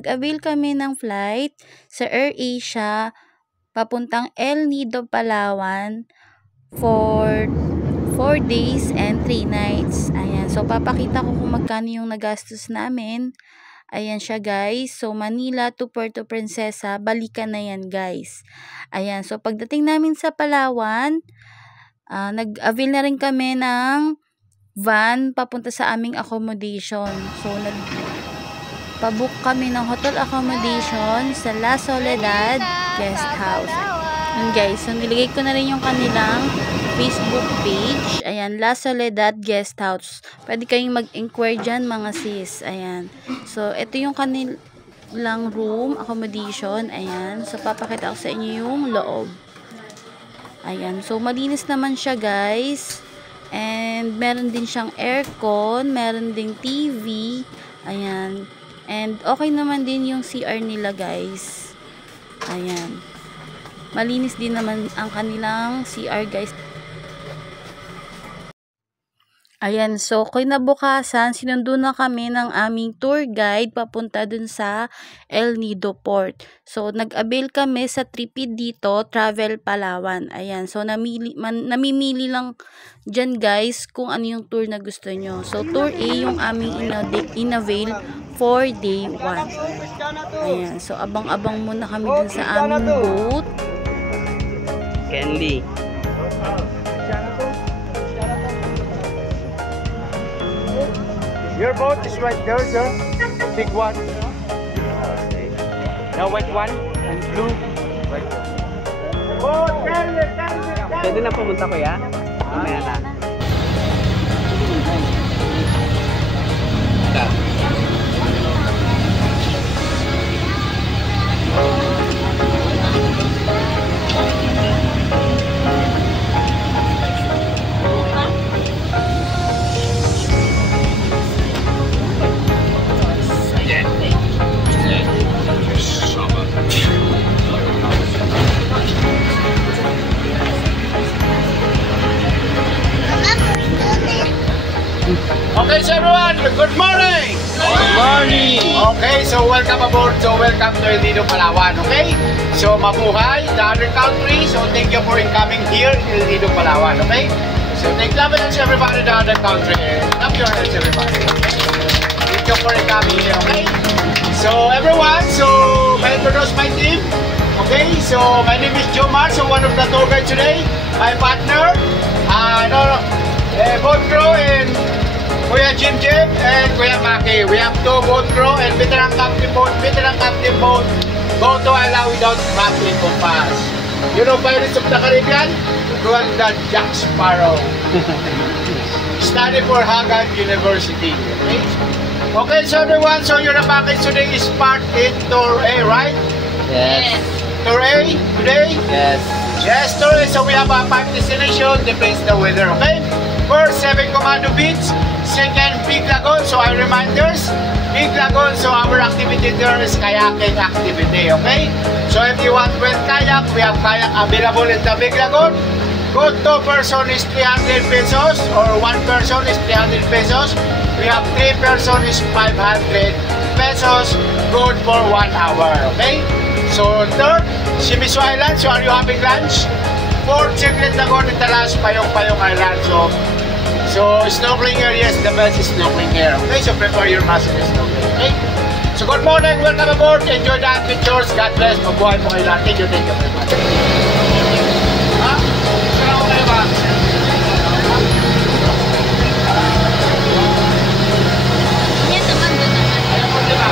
nag-avail kami ng flight sa AirAsia papuntang El Nido, Palawan for 4 days and 3 nights. Ayan, so papakita ko kung magkano yung nagastos namin. Ayan siya guys. So Manila to Puerto Princesa, balikan na yan guys. Ayan, so pagdating namin sa Palawan, nag-avail na rin kami ng van papunta sa aming accommodation. So nagpabook kami ng hotel accommodation sa La Soledad Guest House. Ayan guys, so niligay ko na rin yung kanilang Facebook page. Ayan, La Soledad Guest House. Pwede kayong mag-inquire dyan mga sis. Ayan. So, ito yung kanilang room, accommodation. Ayan. So, papakita ko sa inyo yung loob. Ayan. So, malinis naman siya guys. And, meron din siyang aircon. Meron ding TV. Ayan. And, okay naman din yung CR nila guys. Ayan. Malinis din naman ang kanilang CR guys. Ayan, so kinabukasan, sinundo na kami ng aming tour guide papunta dun sa El Nido Port. So, nag-avail kami sa Tripid dito, Travel Palawan. Ayan, so namimili lang dyan guys kung ano yung tour na gusto nyo. So, Tour A yung aming in-avail for day 1. Ayan, so abang-abang muna kami dun sa aming boat. Candy. Your boat is right there, sir. Big one. The white one and blue. Right there. Oh, Pwede na pumunta ko ya? Mamaya na. Okay, so everyone, good morning! Good morning! Okay, so welcome aboard. So welcome to El Nido, Palawan, okay? So mabuhay, the other country. So thank you for coming here in El Nido, Palawan, okay? So take love and everybody in the other country. Love your hands, everybody. Thank you for coming here, okay? So everyone, so I introduce my team. Okay, so my name is Jomar, so one of the tour guides today. My partner, boat crew and Kuya Jim and Kuya Maki. We have two boat crew and veteran captain boat, go to allow without map and compass. You know Pirates of the Caribbean? Called the Jack Sparrow. Study for Haggard University. Okay? Okay, so everyone, so your package today is part in Tour A, right? Yes. Tour A today? Yes. Yes, Tour A. So we have a 5 destination, depends the weather, okay? First, 7 Commando Beach. Second, Big Lagoon. So our reminders, Big Lagoon. So our activity there is kayaking activity, okay? So if you want with kayak, we have kayak available in the Big Lagoon. Good 2 person is 300 pesos or 1 person is 300 pesos. We have 3 person is 500 pesos. Good for 1 hour, okay? So third, Shimizu Island. So are you having lunch? Fourth, Secret Lagoon in Talas, Payong Island. So snorkeling area is the best snorkeling here. Okay, so prepare your muscle snorkeling. Okay. So good morning, welcome aboard. Enjoy the adventures. God bless. Mabuhay po kayo lahat. Thank you very much. Ha? Sarap kayo ba? Yan naman, doon naman. Ayaw mo diba?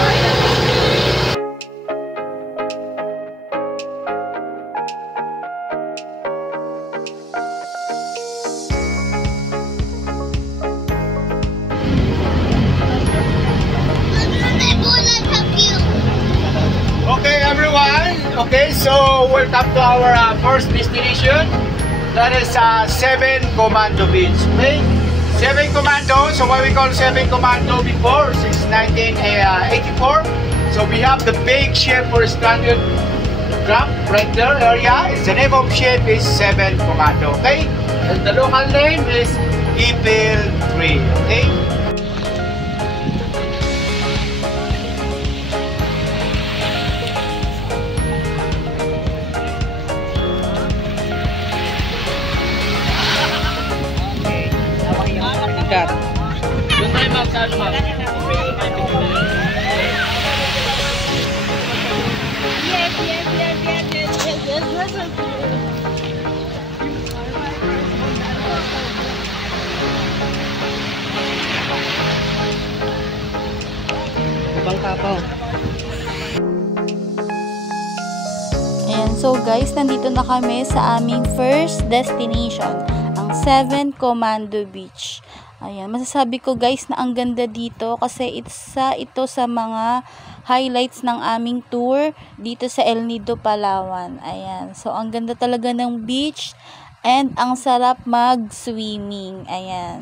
Okay everyone, okay, so welcome to our first destination. That is 7 Commando Beach. Okay, 7 Commando. So what we call 7 Commando before since 1984. So we have the big ship for stranded crab right there area. The name of ship is 7 Commando. Okay, and the local name is Ipil 3. Okay. Cut. Doon tayo ma'am, saan ma'am? Ibang kapaw. Ayan, so guys, nandito na kami sa aming first destination, ang Seven Commando Beach. Ayan, masasabi ko guys na ang ganda dito kasi ito sa mga highlights ng aming tour dito sa El Nido, Palawan. Ayan, so ang ganda talaga ng beach and ang sarap mag-swimming. Ayan.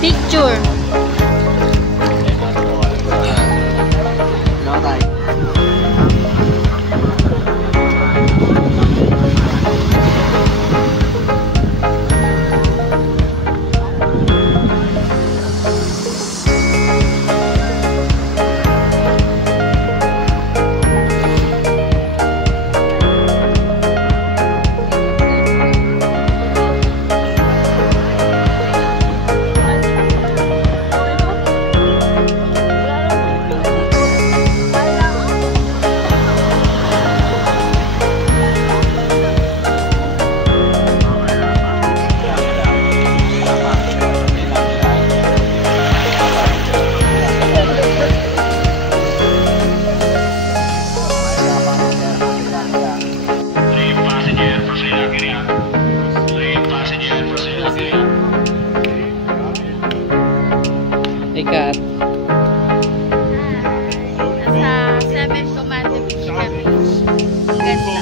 Picture. Ikat. Sa Seven Commando Beach kami. Ganda.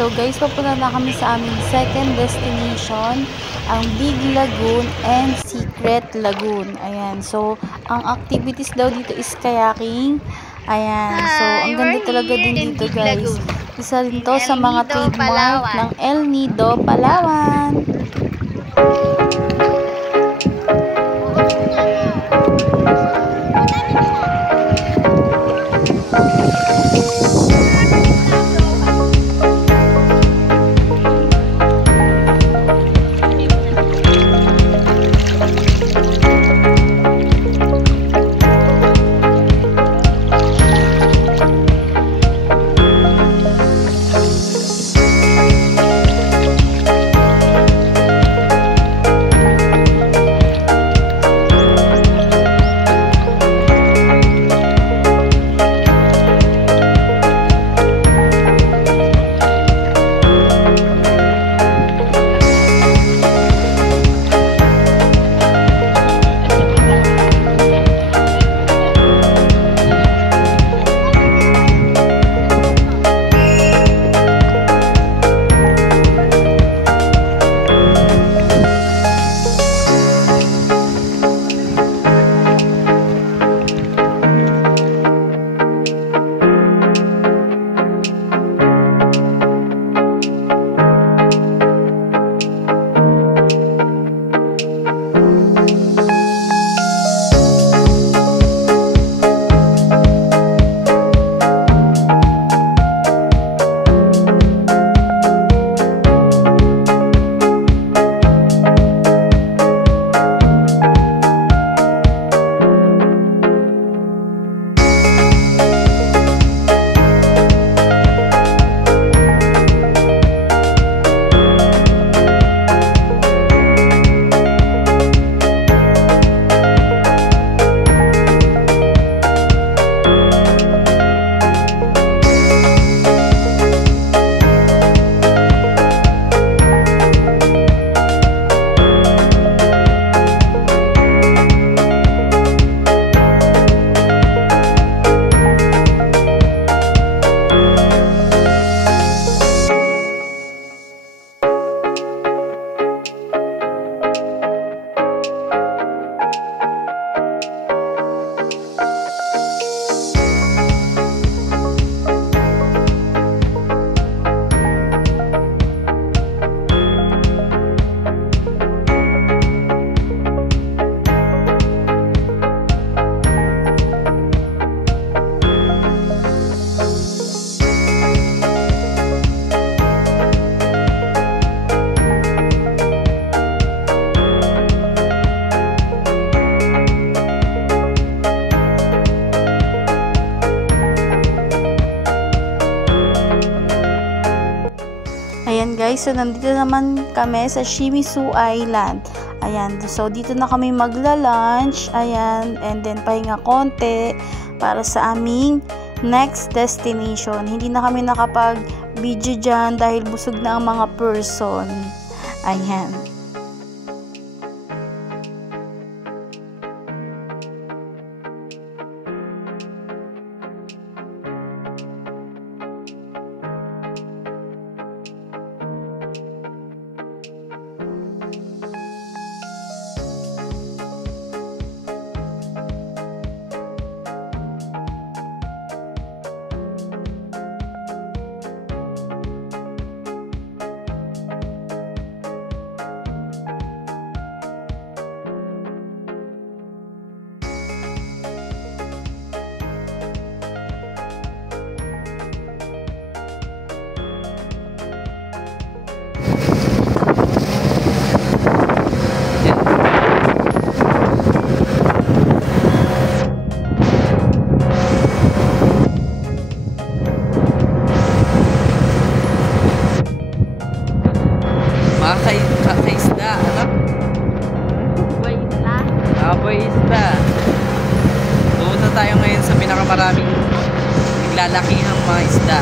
So guys, papunta na kami sa aming second destination, ang Big Lagoon and Secret Lagoon. Ayan, so ang activities daw dito is kayaking. Ayan, so ang ganda talaga din dito guys. Isa rin to sa mga trademark ng El Nido, Palawan. guys, so nandito naman kami sa Shimizu Island. Ayan, so dito na kami magla-lunch. Ayan, and then pahinga konti para sa aming next destination. Hindi na kami nakapag-video dyan dahil busog na ang mga person. Ayan. Kakaisda, ano? Aboy isda. Pupunta tayo ngayon sa pinakamaraming naglalakihang mga isda.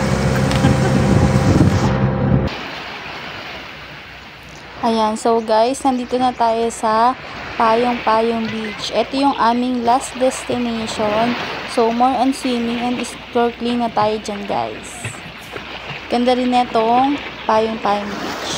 Ayan, so guys, nandito na tayo sa Payong Beach. Ito yung aming last destination. So, more on swimming and snorkeling na tayo dyan, guys. Ganda rin netong Payong Beach.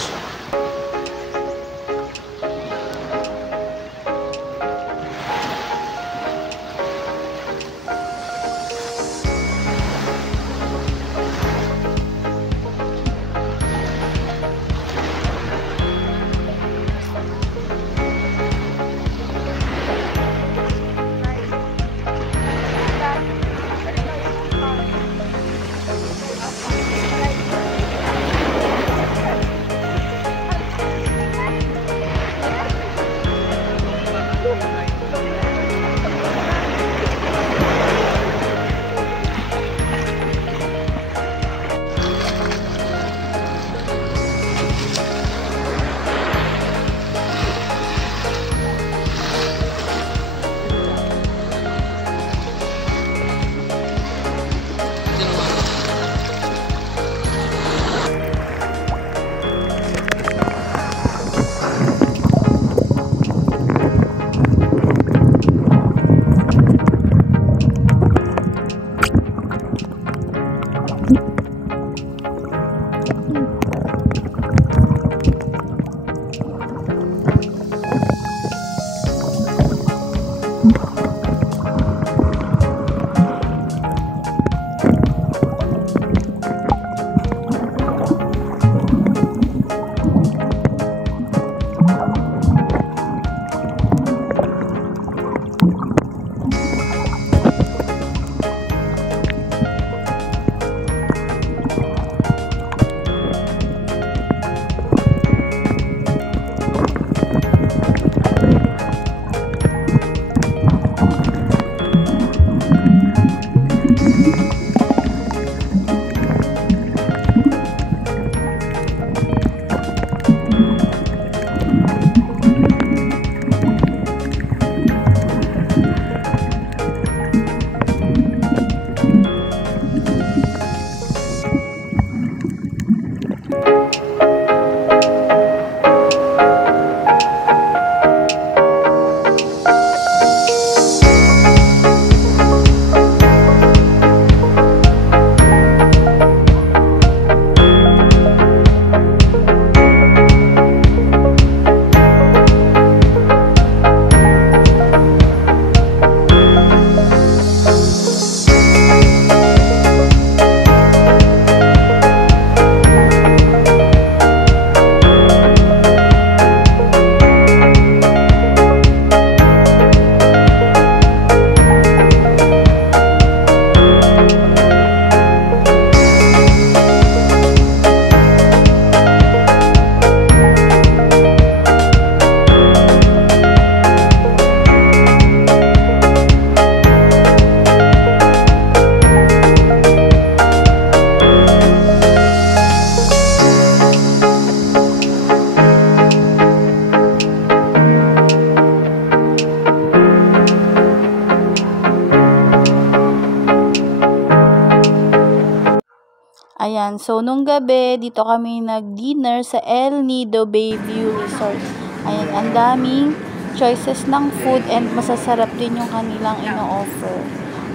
Ayan, so nung gabi, dito kami nag-dinner sa El Nido Bayview Resort. Ayan, ang daming choices ng food and masasarap din yung kanilang ino-offer.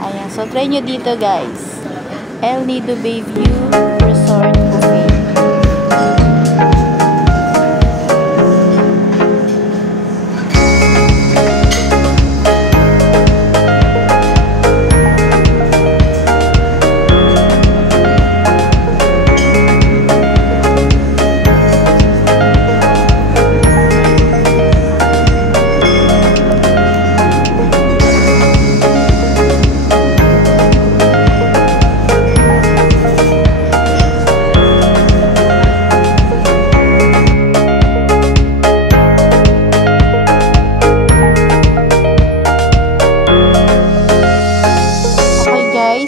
Ayan, so try nyo dito guys. El Nido Bayview Resort Buffet.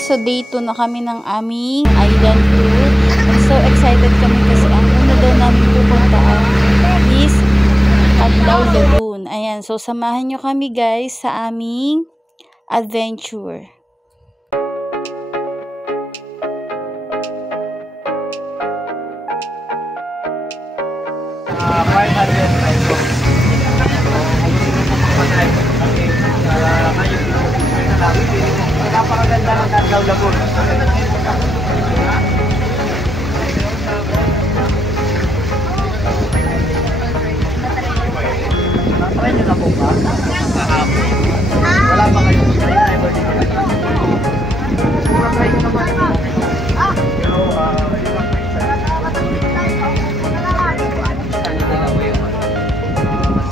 So, day 2 na kami ng aming island tour. And so excited kami kasi ang una daw namin pupuntaan is Adlaw Lagoon. Ayan, so samahan nyo kami guys sa aming adventure. Napakaganda ng Adlaw Lagoon. Try nyo na po ba? Wala pa kayo. Pura try nyo naman. Pero,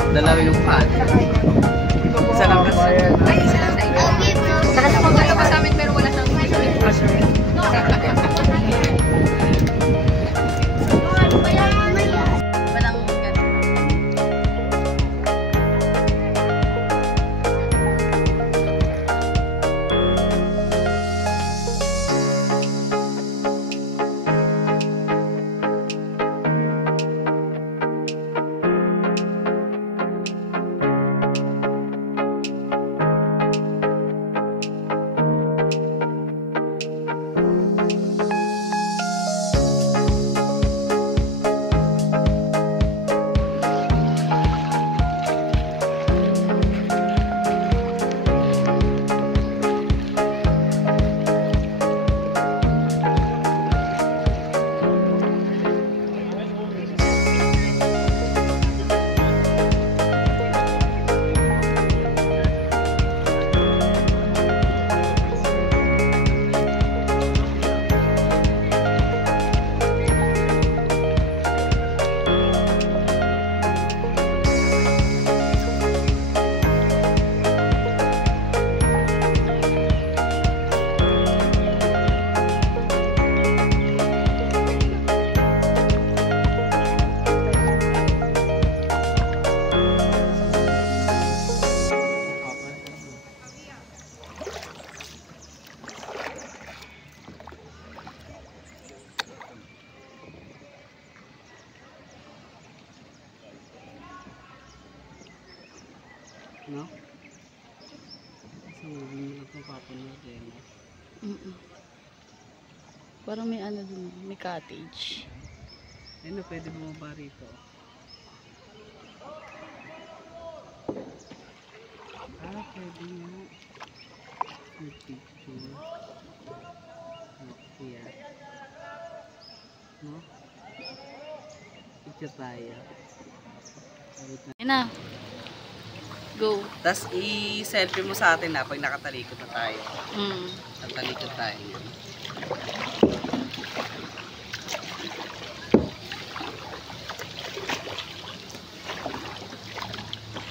dalawa yung pan. Isa lang kasi. Ay, isa lang sa inyo. Saka sa mga pa sa amin, pero wala siyang measurement. Walang ganun. No? So, hindi lang itong papanood eh. Parang may ano dun, may cottage. Ayun na, pwede bumaba rito. Pwede nga. May picture. Yeah. No? Picture tayo. Ayun na. Go. Tapos i-selfie mo sa atin na pag nakatalikod na tayo. Nakatalikod tayo.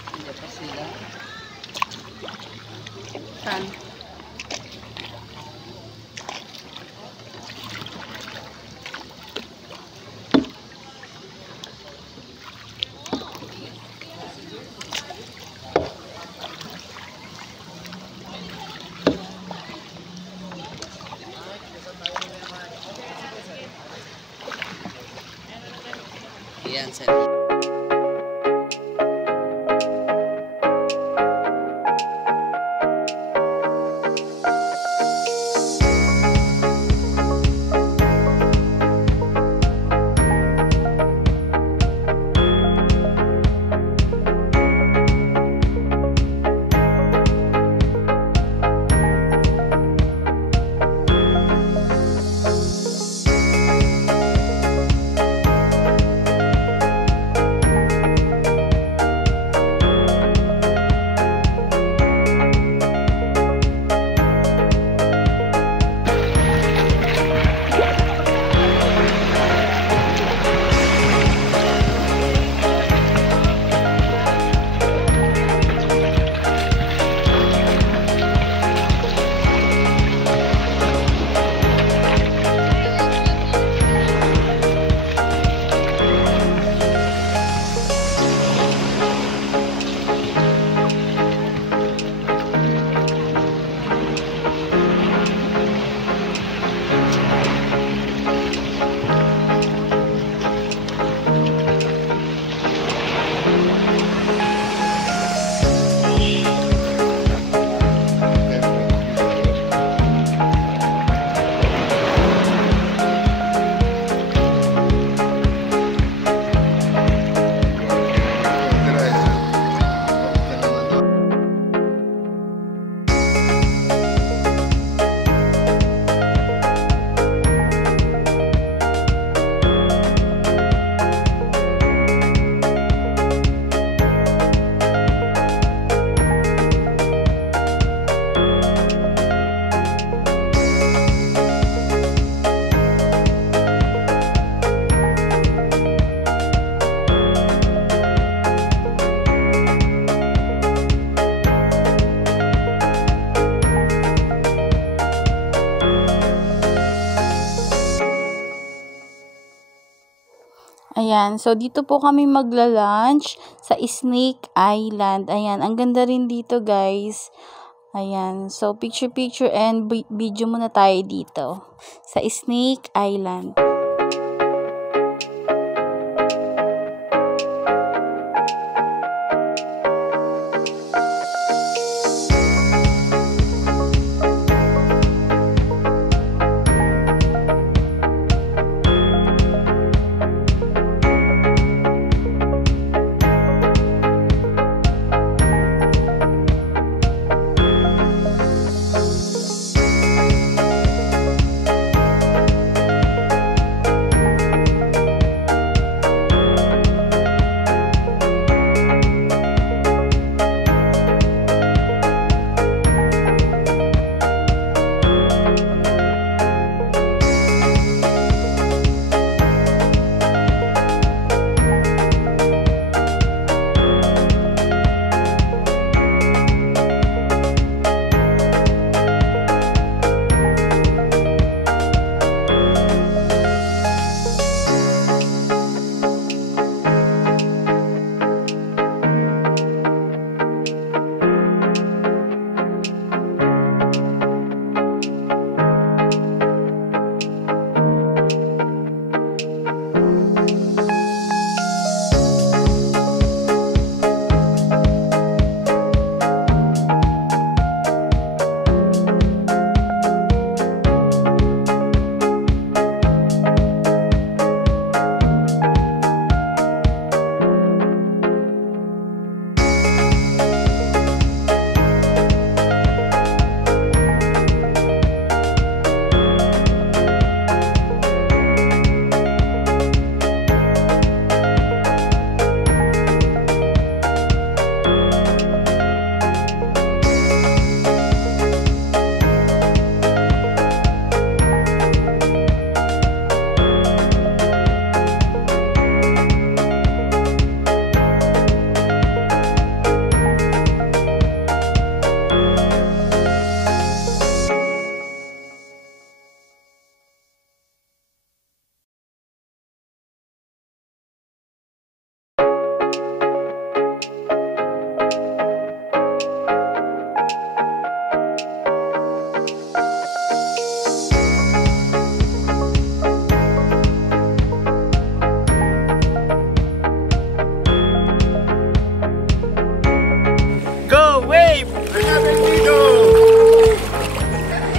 Hindi pa sila. Saan? Ayan, selfie. Ayan, so dito po kami magla-lunch sa Snake Island. Ayan, ang ganda rin dito guys. Ayan, so picture and video muna tayo dito sa Snake Island.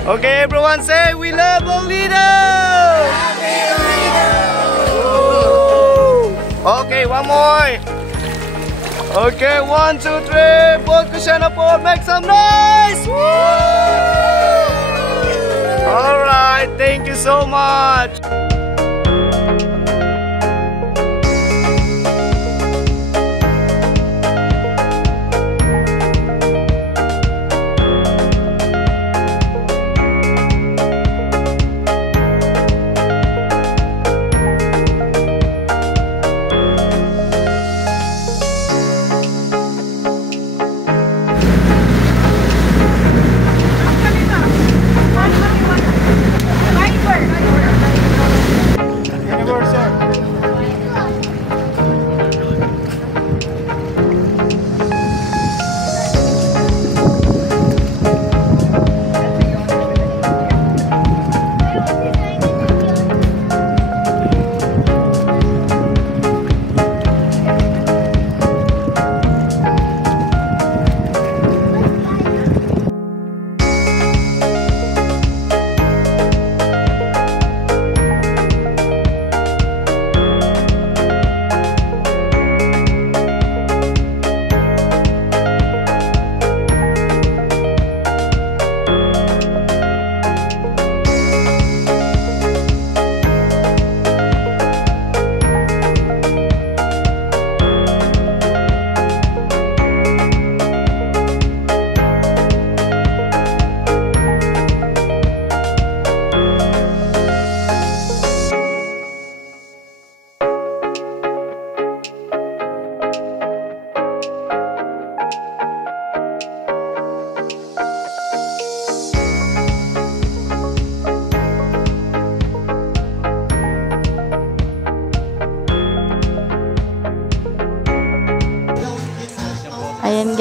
Okay, everyone say we love Olido! Okay, one more. Okay, 1, 2, 3. Both Kushana Paul, make some noise! Alright, thank you so much.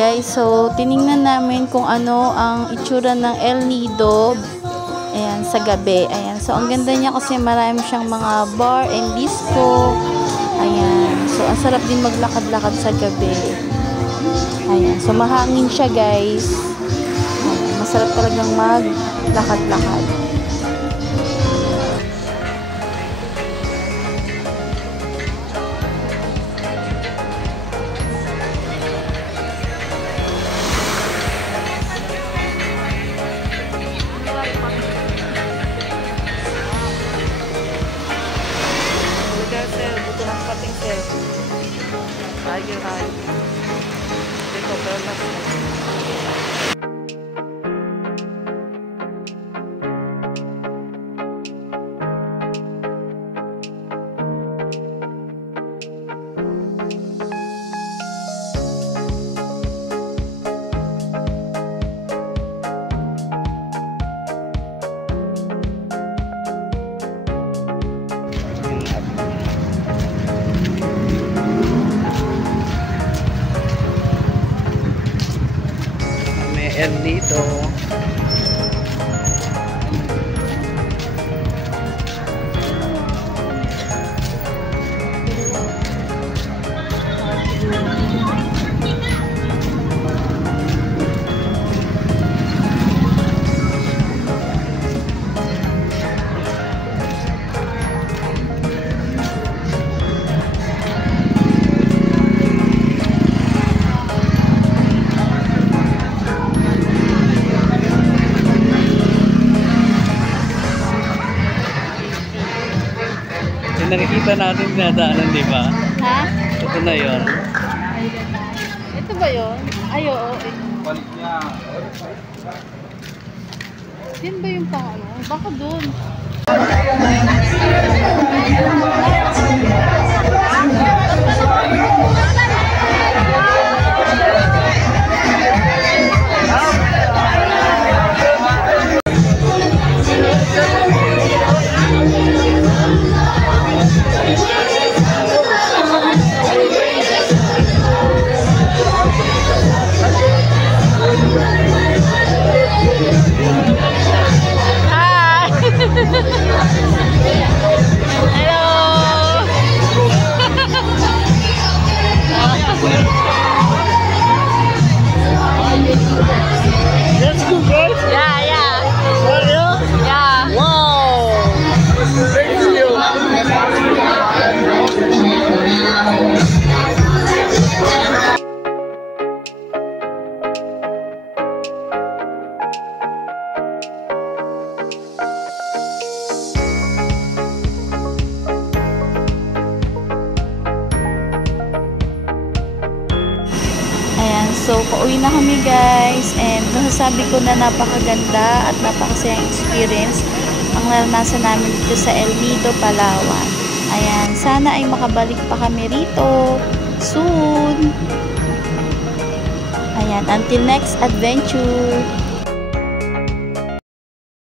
guys, so tiningnan namin kung ano ang itsura ng El Nido. Ayan, sa gabi. Ayan, so ang ganda niya kasi marami siyang mga bar and disco. Ayan, so ang sarap din maglakad-lakad sa gabi. Ayan, so mahangin siya guys. Ayan, masarap talagang maglakad-lakad. El Nido. Yung nakikita natin dinadaanan, di ba? Ha? Ito na yon. Ito ba yun? Ay, oo. Yan ba yung pang ano? Baka doon. Let's go, guys. Yeah. Yeah. Wow. Thank you. Ayan, so pauwi na kami guys, and masasabi ko na napakaganda at napakasayang experience ang naranasan namin dito sa El Nido, Palawan. Ayan, sana ay makabalik pa kami rito soon. Ayan, until next adventure.